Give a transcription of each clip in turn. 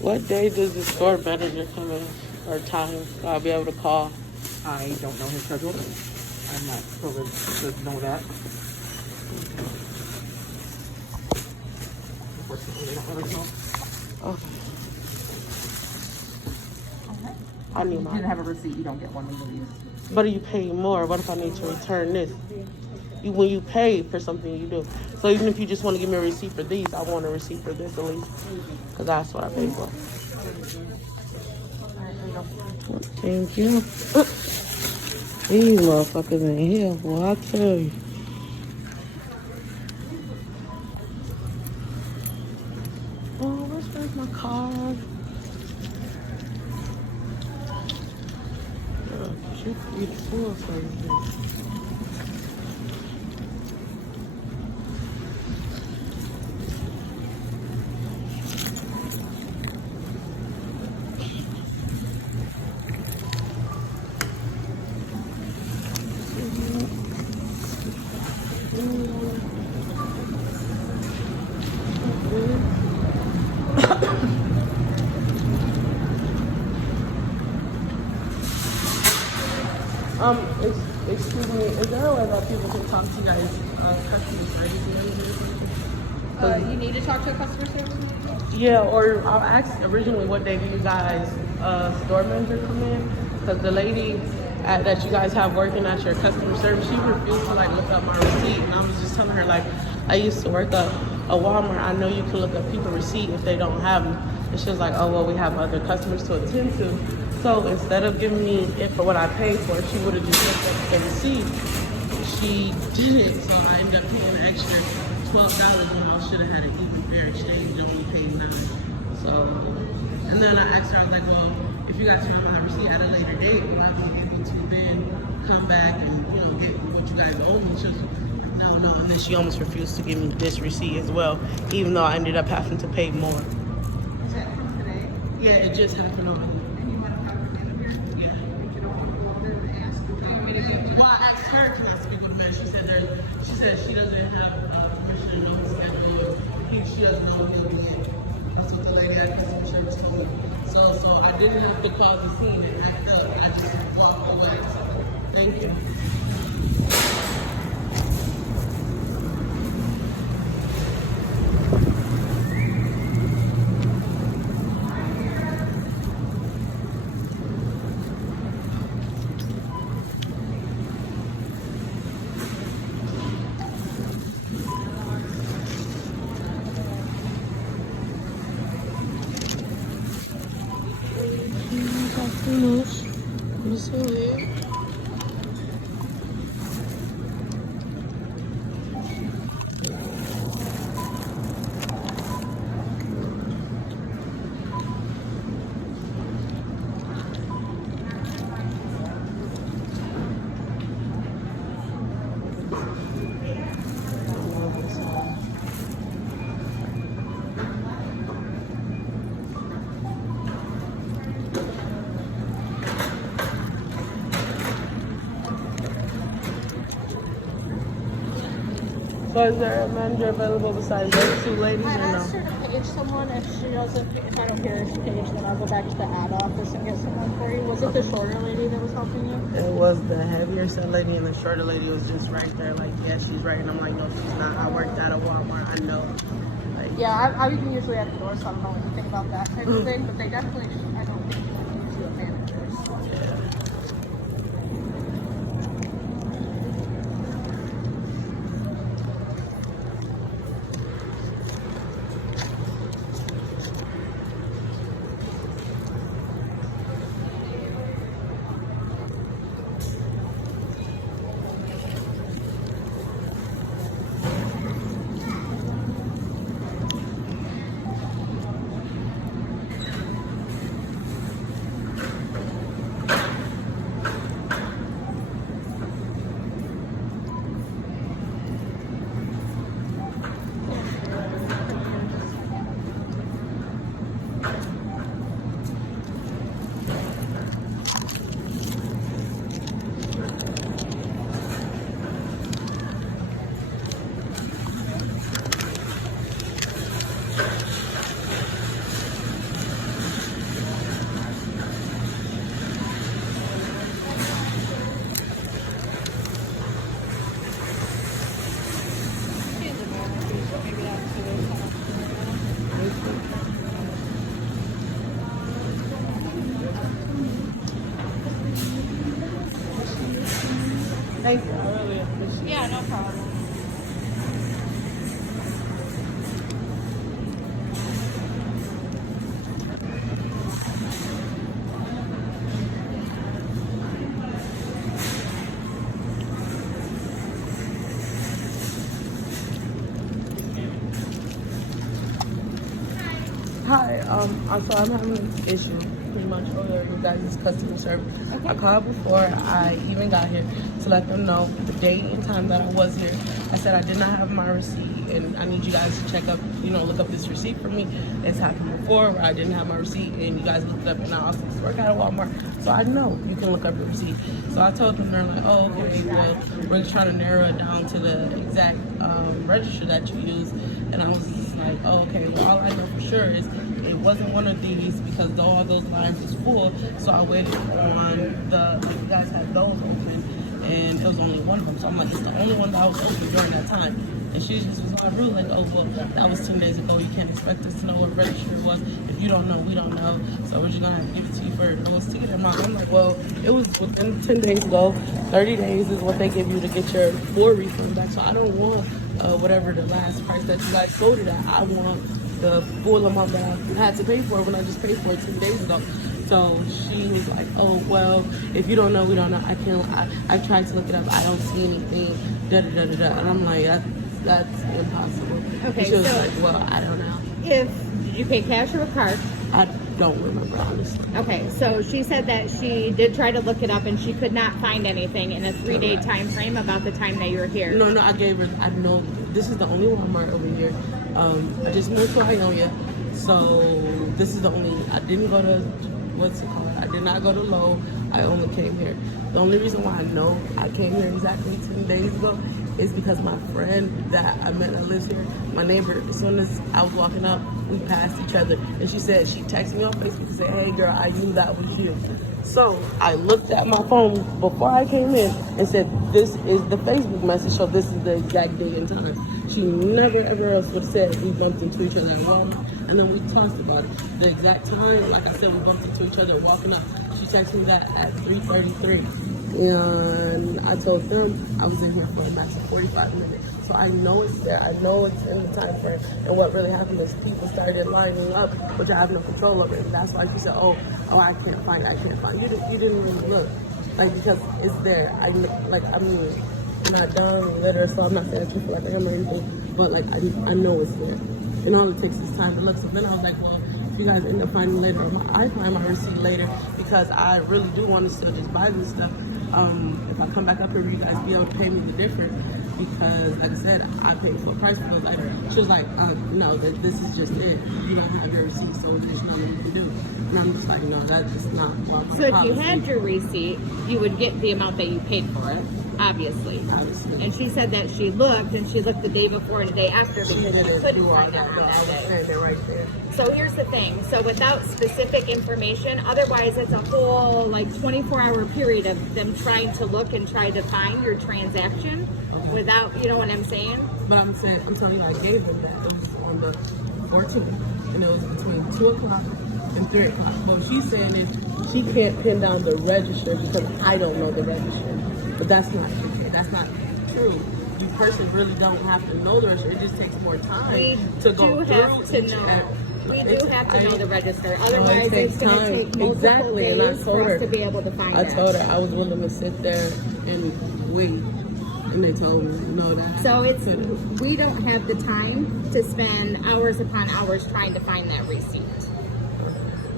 What day does the store manager come in? Or time? So I'll be able to call. I don't know his schedule. I'm not privileged to know that. Unfortunately, they don't let us know. Okay. Okay. I need You mine. didn't have a receipt, you don't get one legally. But are you paying more? What if I need to return this? When you pay for something, you do. So even if you just want to give me a receipt for these, I want a receipt for this at least. Because that's what I paid for. Alright, there you go. Thank you. These motherfuckers in here, boy, I tell you. Oh, where's my card? You full for excuse me, is there a way that people can talk to you guys, customer service manager or something? You need to talk to a customer service manager? Yeah, or I asked originally what day do you guys, store manager come in? Because the lady that you guys have working at your customer service, she refused to like look up my receipt. And I was just telling her like, I used to work at a Walmart. I know you can look up people's receipt if they don't have them. And she was like, oh, well, we have other customers to attend to. So instead of giving me it for what I paid for, she would have just looked up the receipt. She didn't, so I ended up paying an extra $12 when I should have had an even fair exchange and only paid $9. So, and then I asked her, I was like, well, if you guys want my receipt at a later date, well, I can give you to then come back and, you know, get what you guys owe me. She was like, no. And then she almost refused to give me this receipt as well, even though I ended up having to pay more. Is that from today? Yeah, it just happened on. And you want to talk to the manager? Yeah. You don't want to go over there and ask them. You want me to go to Well, I asked her, can I speak with the manager? She said she doesn't have permission to know his schedule. She doesn't know when he'll be in. That's what the lady at customer service told me. So I didn't have to cause a scene and act up. I just walked away. Thank you. So is there a manager available besides those two ladies I or asked no? her to page someone. If she doesn't, if I don't hear her page, then I'll go back to the ad office and get someone for you. Was it the shorter lady that was helping you? It was the heavier set lady and the shorter lady was just right there like, yeah, she's right. And I'm like, no, she's not. I worked at a Walmart. I know. Like, Yeah, I'm usually at the door, so I don't know anything about that type of thing. But they definitely, I don't think they're usually managers. yeah. Thank you. I really appreciate it. Yeah, no problem. Hi, so I'm having an issue pretty much over you guys' customer service. Okay. I called before I even got here to let them know the date and time that I was here. I said I did not have my receipt and I need you guys to check up, look up this receipt for me. It's happened before where I didn't have my receipt and you guys looked it up and I also work at Walmart. So I know you can look up your receipt. So I told them, they're like, oh, okay, well, we're trying to narrow it down to the exact register that you use. And I was just like, oh, okay, well, all I know for sure is it wasn't one of these because all those lines was full. So I waited on you guys had those open and it was only one of them. So I'm like, it's the only one that was open during that time. And she just was all rude, like, oh, well, that was 10 days ago. You can't expect us to know what register it was. If you don't know, we don't know. So we're just going to have to give it to you for those to get them out. I'm like, well, it was within 10 days ago. 30 days is what they give you to get your full refund back. So I don't want whatever the last price that you guys sold it at. I want the full amount that I had to pay for it when I just paid for it 2 days ago. So she was like, oh, well, if you don't know, we don't know. I tried to look it up. I don't see anything, da-da-da-da-da. And I'm like, that's impossible. Okay, And she was so- like, well, I don't know. Did you pay cash or a card? I don't remember, honestly. Okay, so she said that she did try to look it up and she could not find anything in a 3-day time frame about the time that you were here. No, I gave her, I know, this is the only Walmart over here. I just moved to IONIA, so this is the only, I didn't go to, what's it called? I did not go to Lowe. I only came here. The only reason why I know I came here exactly 10 days ago is because my friend that I met that lives here, my neighbor, as soon as I was walking up, we passed each other. And she said, she texted me on Facebook and said, hey girl, I knew that was you. So I looked at my phone before I came in and said, this is the Facebook message, so this is the exact day and time. She never ever else would have said we bumped into each other at Walmart. And then we talked about it. The exact time, like I said, we bumped into each other walking up. She texted me that at 3:33. And I told them I was in here for a max of 45 minutes. So I know it's there. I know it's in the time frame. And what really happened is people started lining up, which I have no control over. And that's why she said, oh, I can't find it. You didn't really look. Like, because it's there. I'm not dumb, literate, so I'm not saying that you feel like I am or anything. But, like, I know it's there. And all it takes is time to look. So then I was like, well, if you guys end up finding later, I find my receipt later because I really do want to still just buy this stuff. If I come back up here, you guys be able to pay me the difference because, like I said, I paid full price for those items. She was like, no, this is just it. You don't have your receipt, so there's nothing you can do. And I'm just like, no, that's just not what So if you had your receipt, you would get the amount that you paid for it, obviously. And she said that she looked the day before and the day after because she couldn't find it on that day. They're right there. So here's the thing. So without specific information, otherwise it's a whole 24-hour period of them trying to look and try to find your transaction without, you know what I'm saying? But I'm telling you, I gave them that. It was on the 14th, and it was between 2 o'clock and 3 o'clock. But what she's saying is she can't pin down the register because I don't know the register. But that's not okay. That's not true. You person really don't have to know the register. It just takes more time to go through each and We do have to know the register. Otherwise, it's going to take multiple exactly. days And I told for her us to be able to find it. I told her I was willing to sit there and wait. And they told me, no, that. So we don't have the time to spend hours upon hours trying to find that receipt.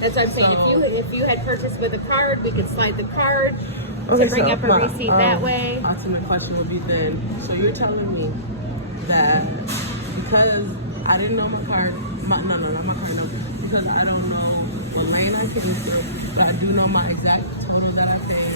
That's what I'm saying. So, if you had purchased with a card, we could slide the card to bring up a receipt that way. Ultimate question would be then, so you're telling me that because I didn't know my card, not my card number, because I don't know what lane I came through, but I do know my exact total that I paid,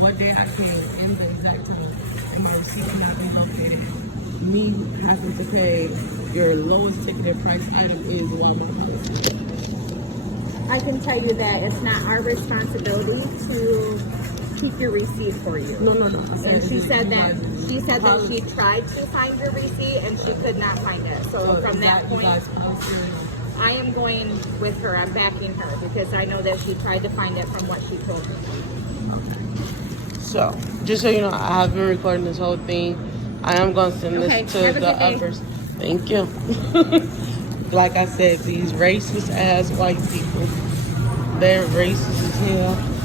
what day I came in the exact time, and my receipt cannot be located. Me having to pay your lowest ticketed price item is Walmart policy. I can tell you that it's not our responsibility to keep your receipt for you. No. And she said that she tried to find your receipt and she could not find it. So from that point, I am going with her. I'm backing her because I know that she tried to find it from what she told me. So, just so you know, I have been recording this whole thing. I am going to send Okay, this to have a the good day. others. Thank you. Like I said, these racist ass white people, they're racist as hell.